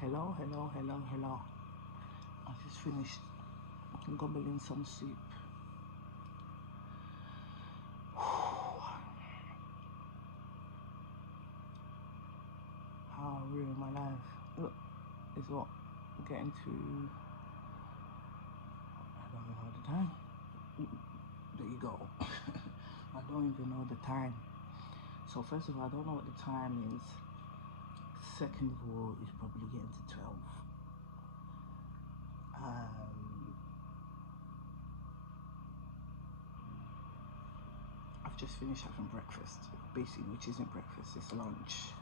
Hello. I just finished gobbling some soup. How I ruined my life. Look, it's what? Getting to, I don't even know the time. There you go. I don't even know the time. So first of all, I don't know what the time is. Second of all, it's probably getting to 12. I've just finished having breakfast, basically, which isn't breakfast, it's lunch.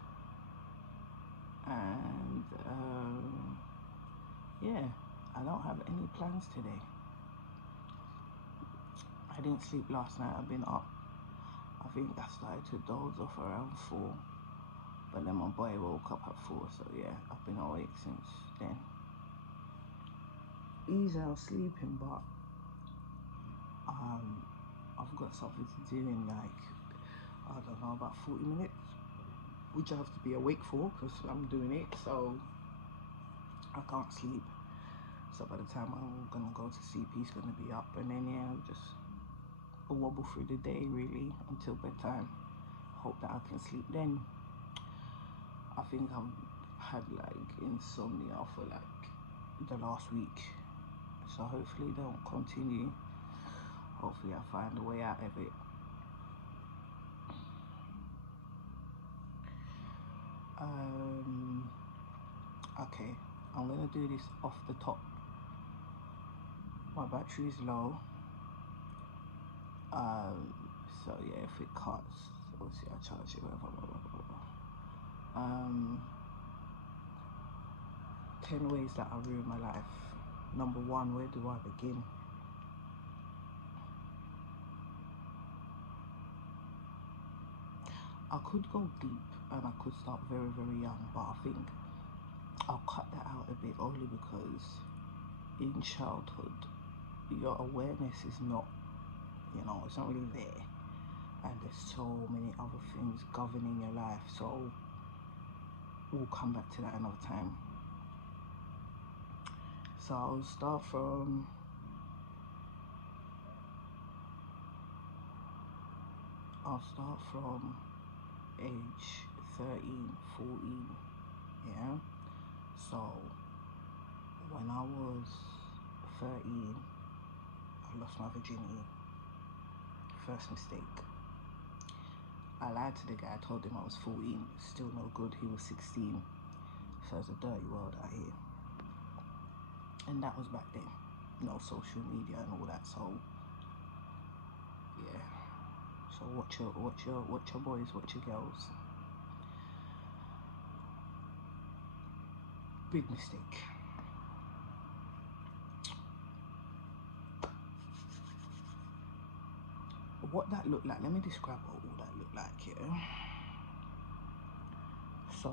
And yeah, I don't have any plans today. I didn't sleep last night. I've been up. I think I started to doze off around 4, but then my boy woke up at 4, so yeah, I've been awake since then. Easy out sleeping, but I've got something to do in like, I don't know, about 40 minutes, which I have to be awake for because I'm doing it, so I can't sleep. So by the time I'm gonna go to sleep, he's gonna be up, and then yeah, I'll just wobble through the day really until bedtime. Hope that I can sleep then. I think I've had like insomnia for like the last week, so hopefully they won't continue. Hopefully I find a way out of it. Okay, I'm gonna do this off the top. My battery is low, so yeah, if it cuts, obviously I charge it, whatever, blah, blah, blah, blah. 10 ways that I ruined my life. Number 1, where do I begin? I could go deep and I could start very, very young, but I think I'll cut that out a bit, only because in childhood your awareness is not, it's not really there, and there's so many other things governing your life, so we'll come back to that another time. So I'll start from age 13, 14, yeah. So when I was 13, I lost my virginity. First mistake. I lied to the guy. I told him I was 14. Still no good. He was 16. So it's a dirty world out here. And that was back then. No social media and all that. So yeah. So watch your boys, watch your girls. Big mistake. What that looked like, let me describe what all that looked like here. So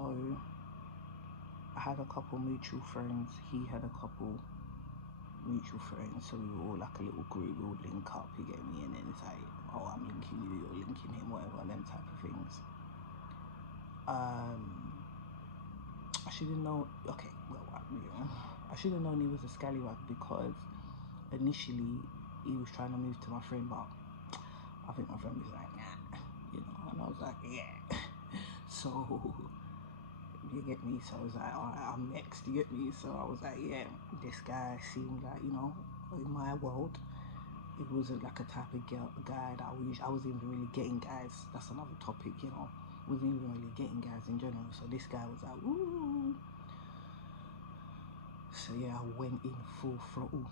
I had a couple mutual friends, he had a couple mutual friends, so we were all like a little group, we all link up, you get me, and then it's like, oh, I'm linking you, you're linking him, whatever, them type of things. I should have known, okay, well, I should have known he was a scallywag, because initially he was trying to move to my friend, but I think my friend was like, nah, and I was like, yeah. So you get me, so I was like, alright, I'm next, you get me. So I was like, yeah, this guy seemed like, in my world, it wasn't like a type of guy that I wasn't even really getting guys. That's another topic, wasn't even really getting guys in general. So this guy was like, ooh. So yeah, I went in full throttle.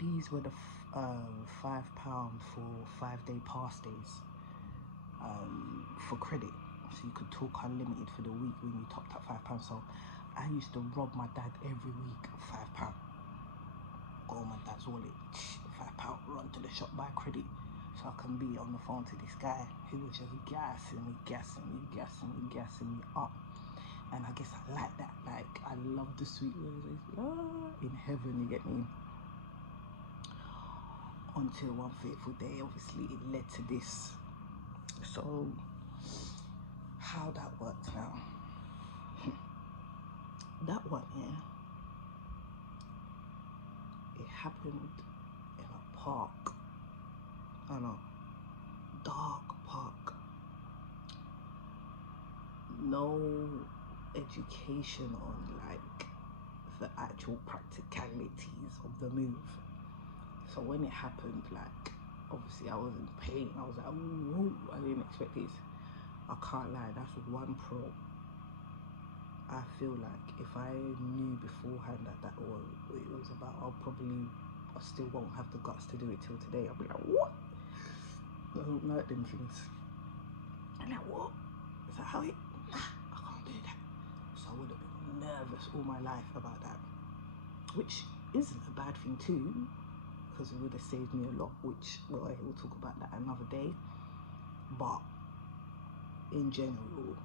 These were the £5 for 5-day pass days, for credit. So you could talk unlimited for the week when you topped up £5. So I used to rob my dad every week £5. Go on my dad's wallet, £5, run to the shop, buy credit, so I can be on the phone to this guy who was just gassing me up. And I guess I like that. Like, I love the sweet words. In heaven, you get me. Until one fateful day, obviously, it led to this. So how that works now, that one, yeah, it happened in a park. I know, dark park. No education on like the actual practicalities of the move. So when it happened, like, obviously I was in pain. I was like, ooh, I didn't expect this. I can't lie, that's one pro. I feel like if I knew beforehand that what it was about, I still won't have the guts to do it till today. I'll be like, what? I don't like them things. I'm like, what? Is that how it? Nah, I can't do that. So I would have been nervous all my life about that, which isn't a bad thing too, because it would have saved me a lot, which, well, we'll talk about that another day. But in general,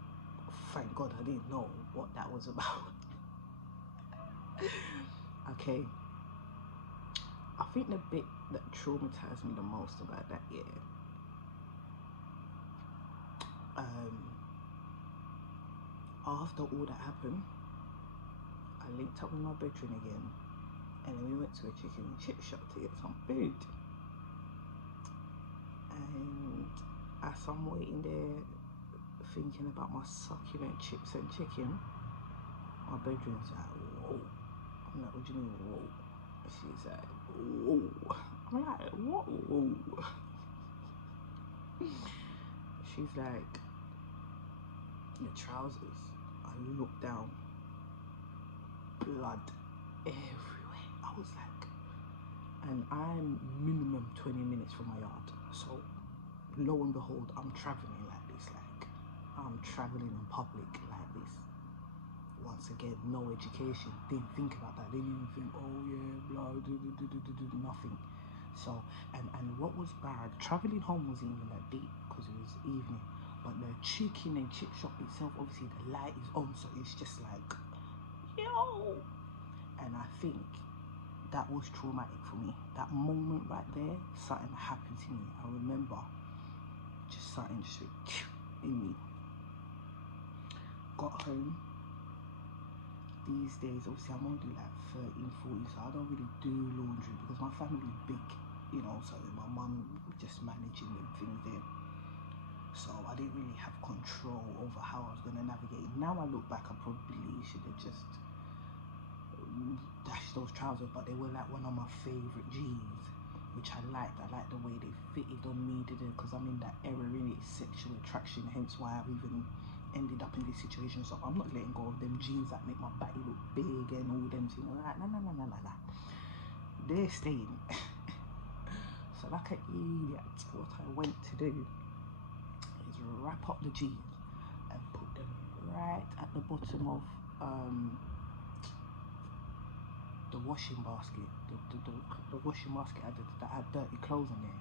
thank God I didn't know what that was about. Okay, I think the bit that traumatized me the most about that year, after all that happened, I linked up with my bedroom again, and then we went to a chicken and chip shop to get some food. And as I'm waiting there thinking about my succulent chips and chicken, my bedroom's like, whoa. I'm like, what do you mean, whoa? She's like, whoa. I'm like, what, whoa? She's like, your trousers. I look down, blood everywhere. I was like, and I'm minimum 20 minutes from my yard. So lo and behold, I'm traveling like this, like I'm traveling in public like this. Once again, no education, didn't think about that, didn't even think, oh yeah, blah, nothing. So, and what was bad, traveling home wasn't even that deep because it was evening, but the chicken and chip shop itself, obviously the light is on, so it's just like, yo. And I think that was traumatic for me. That moment right there, something happened to me. I remember just something just in me. Got home. These days, obviously I'm only like 13, 14, so I don't really do laundry because my family's big, you know, so my mum just managing them things there. So I didn't really have control over how I was going to navigate. Now I look back, I probably should have just dashed those trousers, but they were like one of my favourite jeans, which I liked. I liked the way they fitted on me, because I'm in that era, really, sexual attraction, hence why I've even ended up in this situation. So I'm not letting go of them jeans that make my body look big and all them things. Like, nah. They're staying. So like an idiot, what I went to do is wrap up the jeans and put them right at the bottom of the washing basket, the washing basket that had dirty clothes in there.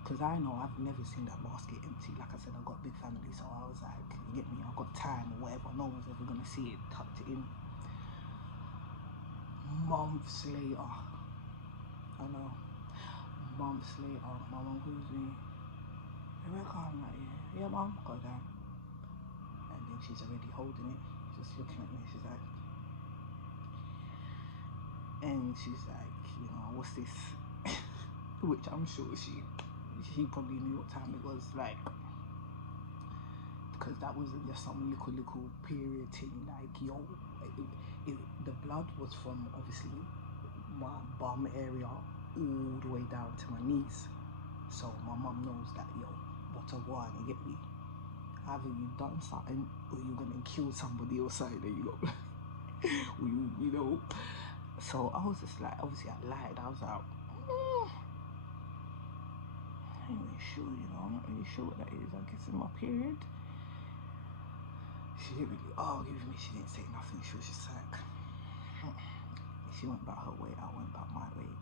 Because I know I've never seen that basket empty. Like I said, I've got a big family, so I was like, you get me, I've got time or whatever, no one's ever gonna see it, tucked it in. Months later, I know, months later, my mum calls me, Rebecca, I'm like, yeah mum, go down. And then she's already holding it, just looking at me, she's like, you know, what's this? Which I'm sure she probably knew what time it was, like, because that wasn't just some little period thing, like, yo, the blood was from, obviously, my bum area all the way down to my knees. So my mum knows that, yo, what a one, you get me? Either you done something or you're gonna kill somebody or something, and you got, you know. So I was just like, obviously I lied, I was like, I ain't really sure, you know, I'm not really sure what that is. I guess in my period. She didn't really argue with me, she didn't say nothing, she was just like, she went about her way, I went about my way.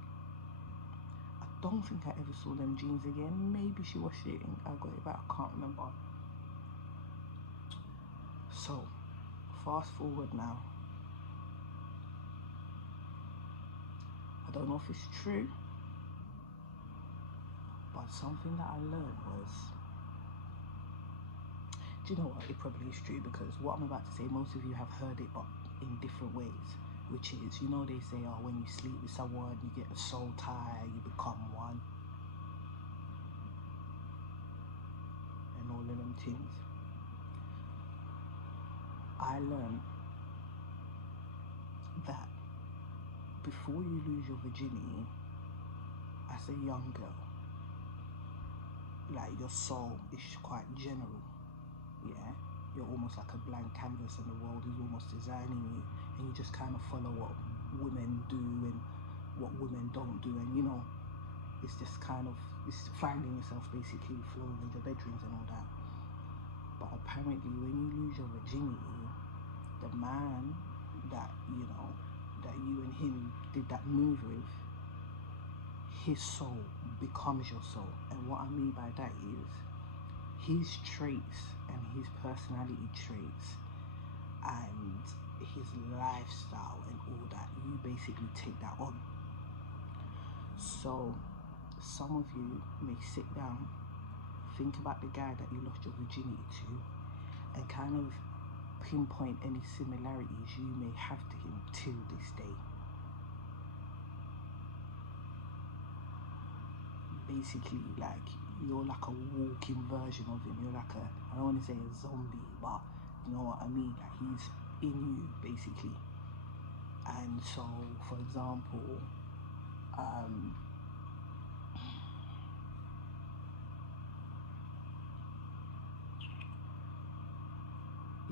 I don't think I ever saw them jeans again. Maybe she washed it and I got it back, I can't remember. So, fast forward now. I don't know if it's true, but something that I learned was, do you know what? It probably is true, because what I'm about to say, most of you have heard it, but in different ways. Which is, you know, they say, oh, when you sleep with someone, you get a soul tie, you become one, and all of them things. I learned that before you lose your virginity, as a young girl, like, your soul is quite general, yeah? You're almost like a blank canvas, and the world is almost designing you, and you just kind of follow what women do and what women don't do, and you know, it's just kind of, it's finding yourself basically flowing in your bedrooms and all that. But apparently when you lose your virginity, the man that, you know, that you and him did that move with, his soul becomes your soul. And what I mean by that is his traits and his personality traits and his lifestyle and all that, you basically take that on. So some of you may sit down, think about the guy that you lost your virginity to, and kind of pinpoint any similarities you may have to him till this day. Basically, like, you're like a walking version of him. You're like a, I don't want to say a zombie, but you know what I mean, like, he's in you basically. And so, for example,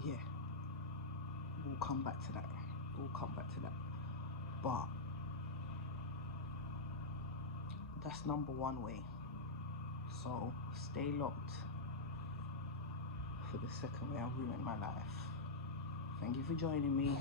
yeah, we'll come back to that. But that's number one way. So stay locked for the second way I ruined my life. Thank you for joining me.